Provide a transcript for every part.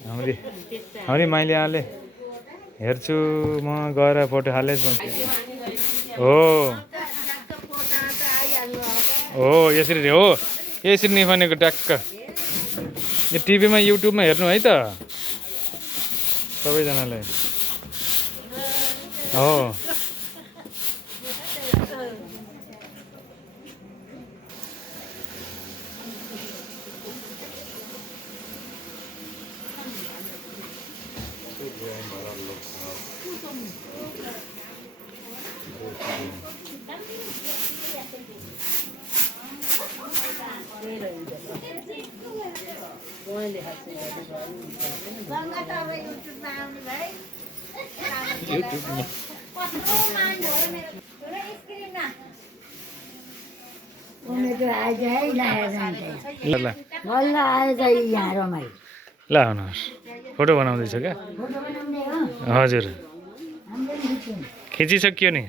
हाम्री माइली आले हेर्छु म गएर फोटो हालेँ हो हो यसरी हो यसरी नै भनेको ट्याक्क यो टिभीमा युट्युबमा हेर्नु है त सबैजनाले हो ल आउनुहोस् फोटो बनाउँदैछ क्या हजुर खिचिसकियो नि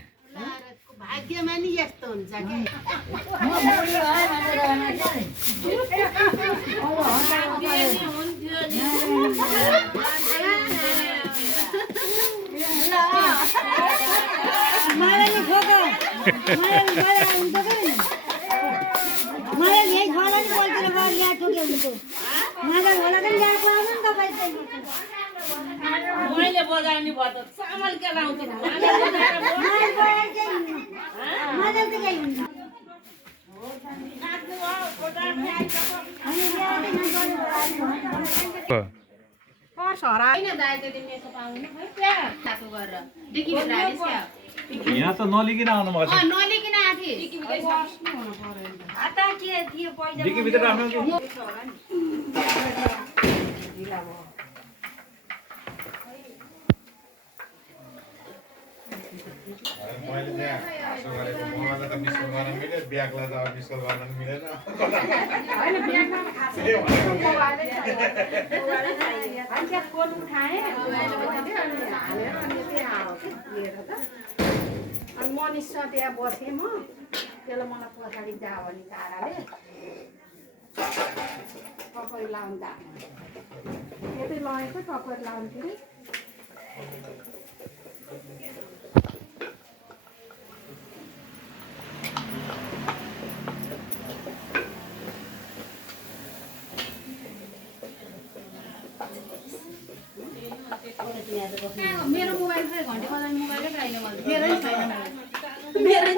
भाग्यमा नि यस्तो हुन्छ मैले बजाउने भयो त चामल के लाउँछु यहाँ त नलिकन आउनु भएको डिकी भित्र राख्नु मैले त्यहाँ आशा गरेको मलाई त मिसो गर्न मिल्यो ब्यागलाई त अब मिसो गर्न मिलेन मनिषा त्यहाँ बसेँ म त्यसलाई मलाई पछाडि जा भने ताराले कपडी लाउँदा त्यति लगेको कपडी लाउँथ्यो नि मेरो मोबाइल खै घन्टे बजाउने मोबाइलै छैन मेरै छैन मेरै